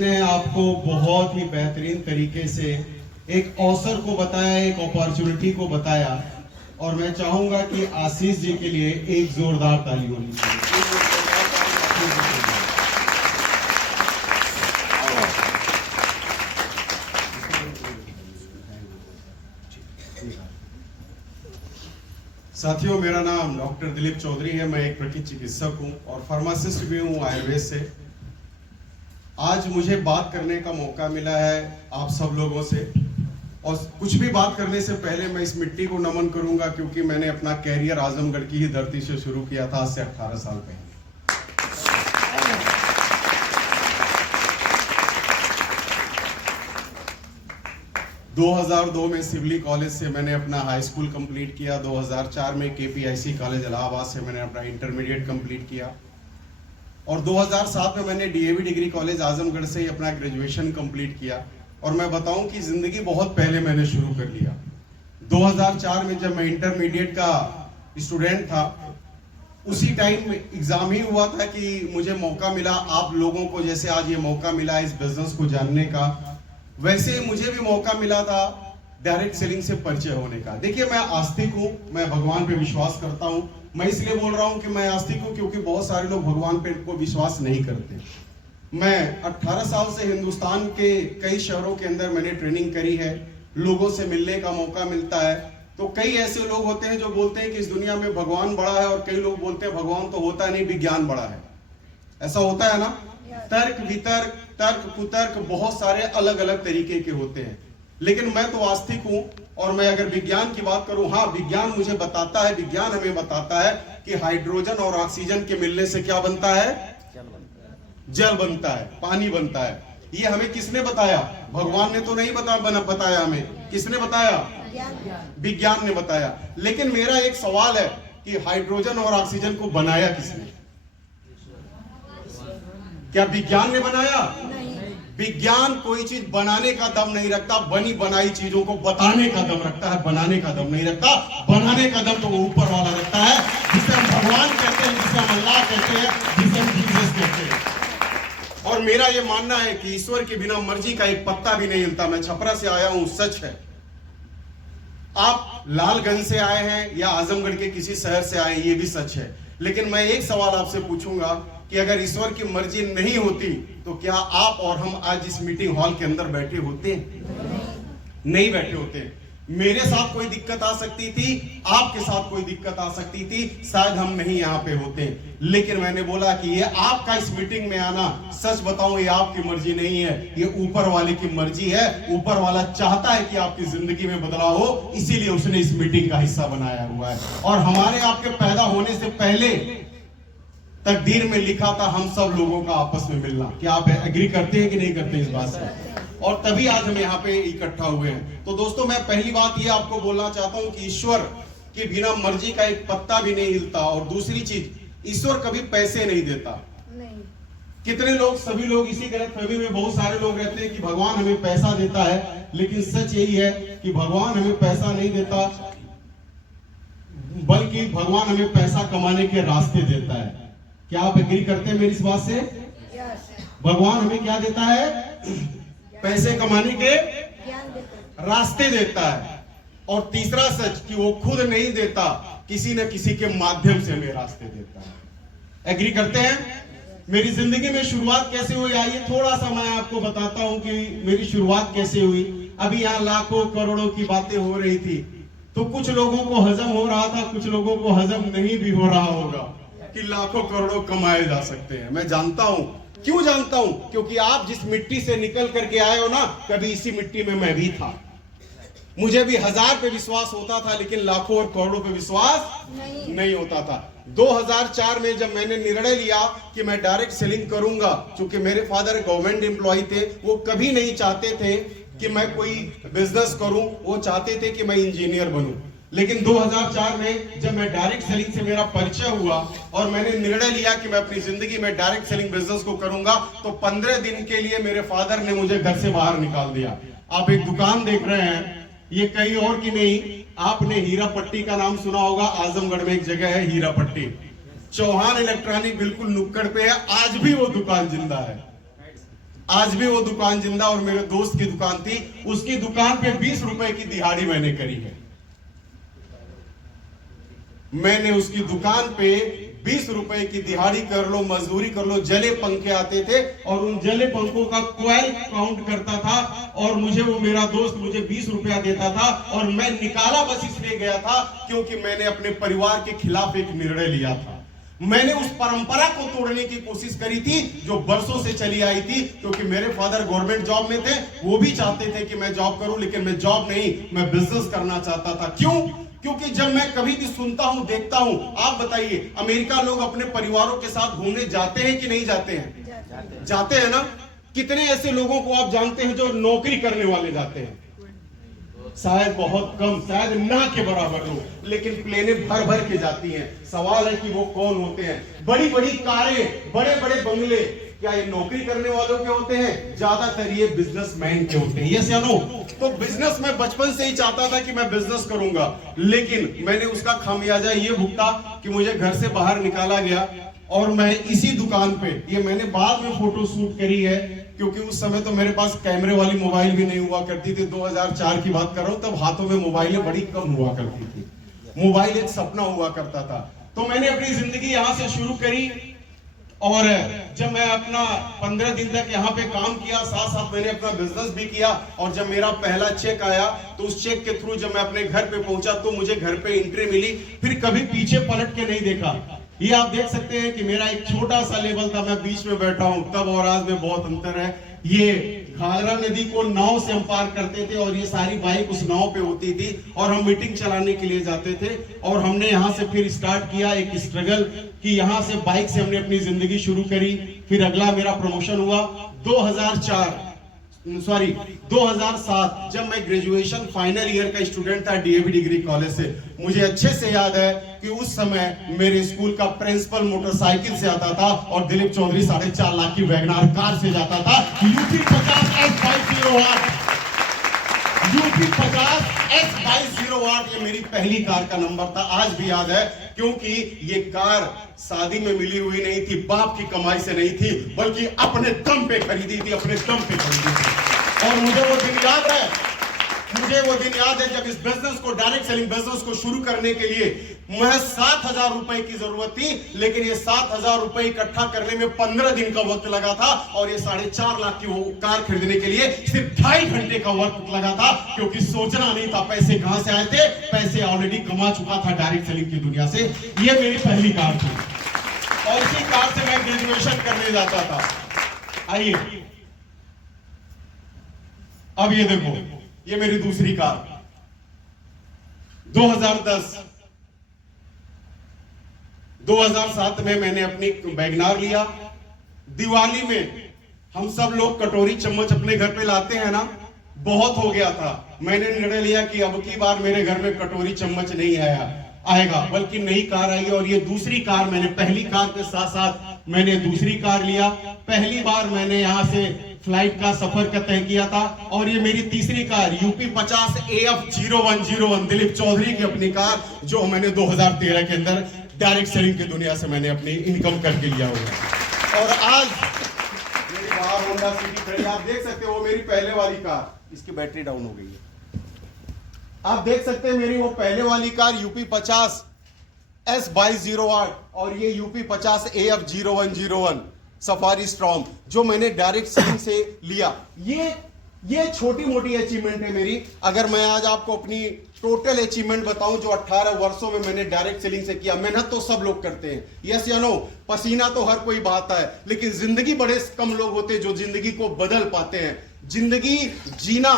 ने आपको बहुत ही बेहतरीन तरीके से एक अवसर को बताया, एक अपॉर्चुनिटी को बताया, और मैं चाहूंगा कि आशीष जी के लिए एक जोरदार ताली होनी चाहिए। साथियों, मेरा नाम डॉक्टर दिलीप चौधरी है। मैं एक प्रकृति चिकित्सक हूं और फार्मासिस्ट भी हूं आयुर्वेद से। आज मुझे बात करने का मौका मिला है आप सब लोगों से, और कुछ भी बात करने से पहले मैं इस मिट्टी को नमन करूंगा, क्योंकि मैंने अपना कैरियर आजमगढ़ की ही धरती से शुरू किया था आज से 18 साल पहले। 2002 में सिवली कॉलेज से मैंने अपना हाई स्कूल कंप्लीट किया। 2004 में केपीआईसी कॉलेज इलाहाबाद से मैंने अपना इंटरमीडिएट कंप्लीट किया, और 2007 में मैंने डीएवी डिग्री कॉलेज आजमगढ़ से ही अपना ग्रेजुएशन कंप्लीट किया। और मैं बताऊं कि जिंदगी बहुत पहले मैंने शुरू कर लिया। 2004 में जब मैं इंटरमीडिएट का स्टूडेंट था, उसी टाइम एग्जाम ही हुआ था कि मुझे मौका मिला, आप लोगों को जैसे आज ये मौका मिला इस बिजनेस को जानने का, वैसे ही मुझे भी मौका मिला था डायरेक्ट सेलिंग से परिचय होने का। देखिए, मैं आस्तिक हूं, मैं भगवान पे विश्वास करता हूं। मैं इसलिए बोल रहा हूं कि मैं आस्तिक हूं क्योंकि बहुत सारे लोग भगवान पे को विश्वास नहीं करते। मैं 18 साल से हिंदुस्तान के कई शहरों के अंदर मैंने ट्रेनिंग करी है, लोगों से मिलने का मौका मिलता है। तो कई ऐसे लोग होते हैं जो बोलते हैं कि इस दुनिया में भगवान बड़ा है, और कई लोग बोलते हैं भगवान तो होता नहीं, विज्ञान बड़ा है। ऐसा होता है ना? तर्क वितर्क, तर्क कुतर्क बहुत सारे अलग अलग तरीके के होते हैं, लेकिन मैं तो आस्तिक हूं। और मैं अगर विज्ञान की बात करूं, हाँ, विज्ञान मुझे बताता है, विज्ञान हमें बताता है कि हाइड्रोजन और ऑक्सीजन के मिलने से क्या बनता है? जल बनता है, पानी बनता है। ये हमें किसने बताया? भगवान ने तो नहीं बताया हमें। किसने बताया? विज्ञान ने बताया। लेकिन मेरा एक सवाल है कि हाइड्रोजन और ऑक्सीजन को बनाया किसने? क्या विज्ञान ने बनाया? विज्ञान कोई चीज बनाने का दम नहीं रखता, बनी बनाई चीजों को बताने का दम रखता है, बनाने का दम नहीं रखता। बनाने का दम तो वो ऊपर वाला रखता है, जिसे हम भगवान कहते हैं, जिसे हम अल्लाह कहते हैं, जिसे हम जीसस कहते हैं। और मेरा ये मानना है कि ईश्वर के बिना मर्जी का एक पत्ता भी नहीं हिलता। मैं छपरा से आया हूं, सच है। आप लालगंज से आए हैं या आजमगढ़ के किसी शहर से आए, ये भी सच है। लेकिन मैं एक सवाल आपसे पूछूंगा कि अगर ईश्वर की मर्जी नहीं होती तो क्या आप और हम आज इस मीटिंग हॉल के अंदर बैठे होते? नहीं बैठे होते। मेरे साथ कोई दिक्कत आ सकती थी, आपके साथ कोई दिक्कत आ सकती थी, शायद हम नहीं यहाँ पे होते। लेकिन मैंने बोला कि ये आपका इस मीटिंग में आना, सच बताऊं, ये आपकी मर्जी नहीं है, ये ऊपर वाले की मर्जी है। ऊपर वाला चाहता है कि आपकी जिंदगी में बदलाव हो, इसीलिए उसने इस मीटिंग का हिस्सा बनाया हुआ है। और हमारे आपके पैदा होने से पहले तकदीर में लिखा था हम सब लोगों का आपस में मिलना। क्या आप एग्री करते हैं कि नहीं करते इस बात से? और तभी आज हम यहाँ पे इकट्ठा हुए हैं। तो दोस्तों, मैं पहली बात ये आपको बोलना चाहता हूँ कि ईश्वर के बिना मर्जी का एक पत्ता भी नहीं हिलता। और दूसरी चीज, ईश्वर कभी पैसे नहीं देता। नहीं। कितने लोग, सभी लोग इसी गलतफहमी में बहुत सारे लोग रहते हैं कि भगवान हमें पैसा देता है, लेकिन सच यही है कि भगवान हमें पैसा नहीं देता, बल्कि भगवान हमें पैसा कमाने के रास्ते देता है। क्या आप एग्री करते हैं मेरी इस बात से? भगवान हमें क्या देता है? पैसे कमाने के रास्ते देता है। और तीसरा सच कि वो खुद नहीं देता, किसी न किसी के माध्यम से हमें रास्ते देता है। एग्री करते हैं? मेरी जिंदगी में शुरुआत कैसे हुई, आइए थोड़ा सा मैं आपको बताता हूं कि मेरी शुरुआत कैसे हुई। अभी यहाँ लाखों करोड़ों की बातें हो रही थी, तो कुछ लोगों को हजम हो रहा था, कुछ लोगों को हजम नहीं भी हो रहा होगा कि लाखों करोड़ों कमाए जा सकते हैं। मैं जानता हूं। क्यों जानता हूं? क्योंकि आप जिस मिट्टी से निकल करके आए हो ना, कभी इसी मिट्टी में मैं भी था। मुझे भी 1000 पे विश्वास होता था, लेकिन लाखों और करोड़ों पे विश्वास नहीं होता था। 2004 में जब मैंने निर्णय लिया कि मैं डायरेक्ट सेलिंग करूंगा, क्योंकि मेरे फादर गवर्नमेंट एम्प्लॉय थे, वो कभी नहीं चाहते थे कि मैं कोई बिजनेस करूं, वो चाहते थे कि मैं इंजीनियर बनूं। लेकिन 2004 में जब मैं डायरेक्ट सेलिंग से मेरा परिचय हुआ और मैंने निर्णय लिया कि मैं अपनी जिंदगी में डायरेक्ट सेलिंग बिजनेस को करूंगा, तो 15 दिन के लिए मेरे फादर ने मुझे घर से बाहर निकाल दिया। आप एक दुकान देख रहे हैं, ये कहीं और की नहीं, आपने हीरा पट्टी का नाम सुना होगा। आजमगढ़ में एक जगह है हीरा पट्टी, चौहान इलेक्ट्रॉनिक बिल्कुल नुक्कड़ पे है। आज भी वो दुकान जिंदा है। आज भी वो दुकान जिंदा और मेरे दोस्त की दुकान थी, उसकी दुकान पे 20 रुपए की दिहाड़ी मैंने करी है। मैंने उसकी दुकान पे 20 रुपए की दिहाड़ी कर लो, मजदूरी कर लो, जले पंखे आते थे और उन जले पंखों का कॉइल काउंट करता था और मुझे वो मेरा दोस्त मुझे 20 रुपया देता था और मैं निकाला बस इसलिए गया था क्योंकि मैंने अपने परिवार के खिलाफ एक निर्णय लिया था। मैंने उस परंपरा को तोड़ने की कोशिश करी थी जो बरसों से चली आई थी, क्योंकि मेरे फादर गवर्नमेंट जॉब में थे, वो भी चाहते थे कि मैं जॉब करूं, लेकिन मैं जॉब नहीं, मैं बिजनेस करना चाहता था। क्यों? क्योंकि जब मैं कभी भी सुनता हूं, देखता हूं, आप बताइए अमेरिका लोग अपने परिवारों के साथ घूमने जाते हैं कि नहीं जाते हैं? जाते हैं ना। कितने ऐसे लोगों को आप जानते हैं जो नौकरी करने वाले जाते हैं? शायद बहुत कम, शायद ना के बराबर लोग, लेकिन प्लेनें भर भर के जाती हैं। सवाल है कि वो कौन होते हैं? बड़ी बड़ी कारें, बड़े बड़े बंगले, क्या ये नौकरी करने वालों के होते हैं? ज्यादातर ये बिजनेसमैन के होते हैं। यस या नो? तो बिजनेस में बचपन से ही चाहता था कि मैं बिजनेस करूंगा, लेकिन मैंने उसका खामियाजा ये भुगता कि मुझे घर से बाहर निकाला गया और मैं इसी दुकान पे, ये मैंने बाद में फोटो शूट करी है, क्योंकि उस समय तो मेरे पास कैमरे वाली मोबाइल भी नहीं हुआ करती थी। 2004 की बात कर रहा हूं, तब हाथों में मोबाइलें बड़ी कम हुआ करती थी। मोबाइल एक सपना हुआ करता था। तो मैंने अपनी जिंदगी यहां से शुरू करी और जब मैं अपना 15 दिन तक यहाँ पे काम किया, साथ साथ मैंने अपना बिजनेस भी किया और जब मेरा पहला चेक आया तो उस चेक के थ्रू जब मैं अपने घर पे पहुंचा तो मुझे घर पे एंट्री मिली। फिर कभी पीछे पलट के नहीं देखा। ये आप देख सकते हैं कि मेरा एक छोटा सा लेवल था, मैं बीच में बैठा हूं, तब और आज में बहुत अंतर है। ये घाघरा नदी को नाव से हम पार करते थे और ये सारी बाइक उस नाव पे होती थी और हम मीटिंग चलाने के लिए जाते थे। और हमने यहाँ से फिर स्टार्ट किया एक स्ट्रगल कि यहाँ से बाइक से हमने अपनी जिंदगी शुरू करी। फिर अगला मेरा प्रमोशन हुआ 2007, जब मैं ग्रेजुएशन फाइनल ईयर का स्टूडेंट था डीएवी डिग्री कॉलेज से। मुझे अच्छे से याद है कि उस समय मेरे स्कूल का प्रिंसिपल मोटरसाइकिल से आता था और दिलीप चौधरी 4.5 लाख की वैगनार कार से जाता था। यूपी 50 S2208, यूपी 50 S2208 ये मेरी पहली कार का नंबर था। आज भी याद है, क्योंकि ये कार शादी में मिली हुई नहीं थी, बाप की कमाई से नहीं थी, बल्कि अपने दम पे खरीदी थी, अपने दम पे खरीदी थी। और मुझे वो दिन याद है, जब इस बिजनेस को, डायरेक्ट सेलिंग बिजनेस को शुरू करने के लिए महज 7,000 रुपए की जरूरत थी, लेकिन ये 7,000 रुपए इकट्ठा करने में 15 दिन का वक्त लगा था और ये 4.5 लाख की वो कार खरीदने के लिए सिर्फ 2.5 घंटे का वक्त लगा था, क्योंकि सोचना नहीं था पैसे कहां से आए थे, पैसे ऑलरेडी कमा चुका था डायरेक्ट सेलिंग की दुनिया से। ये मेरी पहली कार थी और इसी कार से मैं ग्रेजुएशन करने जाता था। आइए अब ये देखो, ये मेरी दूसरी कार 2007 में मैंने अपनी वैगनार लिया। दिवाली में हम सब लोग कटोरी चम्मच अपने घर पे लाते हैं ना, बहुत हो गया था। मैंने निर्णय लिया कि अब की बार मेरे घर में कटोरी चम्मच नहीं आएगा, बल्कि नई कार आई और ये दूसरी कार, मैंने पहली कार के साथ साथ मैंने दूसरी कार लिया। पहली बार मैंने यहां से फ्लाइट का सफर का तय किया था और ये मेरी तीसरी car UP 50 AF0101 Dilip Chaudhary की अपनी कार, जो मैंने 2013 के अंदर डायरेक्ट सेलिंग की दुनिया से मैंने अपनी इनकम करके लिया हुआ। और आज मेरी बाहर होंडा सिटी खड़ी, आप देख सकते हो, वो मेरी पहले वाली कार, इसकी बैटरी डाउन हो गई है। आप देख सकते हैं मेरी वो पहले वाली कार यूपी 50 S2208 और ये यूपी 50 AF0101 सफारी स्ट्रॉन्ग, जो मैंने डायरेक्ट सेलिंग से लिया। ये छोटी मोटी अचीवमेंट है मेरी। अगर मैं आज आपको अपनी टोटल अचीवमेंट बताऊं जो 18 वर्षों में मैंने डायरेक्ट सेलिंग से किया। मेहनत तो सब लोग करते हैं, यस या नो, पसीना तो हर कोई बहाता है, लेकिन जिंदगी बड़े कम लोग होते हैं जो जिंदगी को बदल पाते हैं। जिंदगी जीना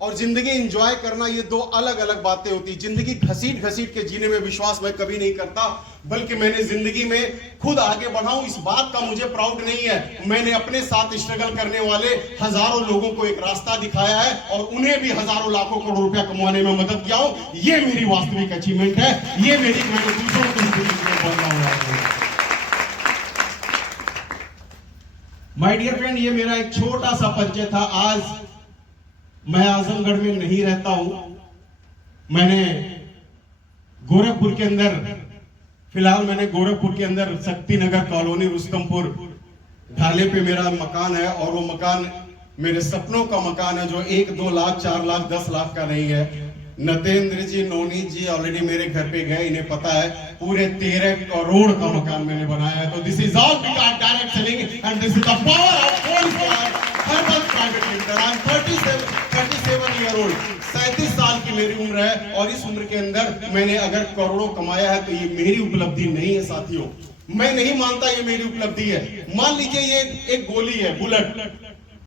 और जिंदगी एंजॉय करना, ये दो अलग अलग बातें होती। जिंदगी घसीट घसीट के जीने में विश्वास मैं कभी नहीं करता, बल्कि मैंने जिंदगी में खुद आगे बढ़ाऊं, इस बात का मुझे प्राउड नहीं है। मैंने अपने साथ स्ट्रगल करने वाले हजारों लोगों को एक रास्ता दिखाया है और उन्हें भी हजारों लाखों करोड़ रुपया कमाने में मदद किया हूं। ये मेरी वास्तविक अचीवमेंट है, ये मेरी, मैंने दूसरों को बोलना हुआ। माय डियर फ्रेंड, ये मेरा एक छोटा सा परिचय था। आज मैं आजमगढ़ में नहीं रहता हूं, मैंने गोरखपुर के अंदर, फिलहाल मैंने गोरखपुर के अंदर शक्ति नगर कॉलोनी रुस्तमपुर ढाले पे मेरा मकान है और वो मकान मेरे सपनों का मकान है, जो 1, 2 लाख, 4 लाख, 10 लाख का नहीं है। नतेंद्र जी, नवनीत जी ऑलरेडी मेरे घर पे गए, इन्हें पता है पूरे 13 करोड़ का मकान मैंने बनाया है। तो this is all because direct selling and this is the power of herbal private limited. I am 37 year old, 37 साल की मेरी उम्र है और इस उम्र के अंदर मैंने अगर करोड़ों कमाया है तो ये मेरी उपलब्धि नहीं है साथियों। मैं नहीं मानता ये मेरी उपलब्धि है। मान लीजिए ये एक गोली है, बुलेट,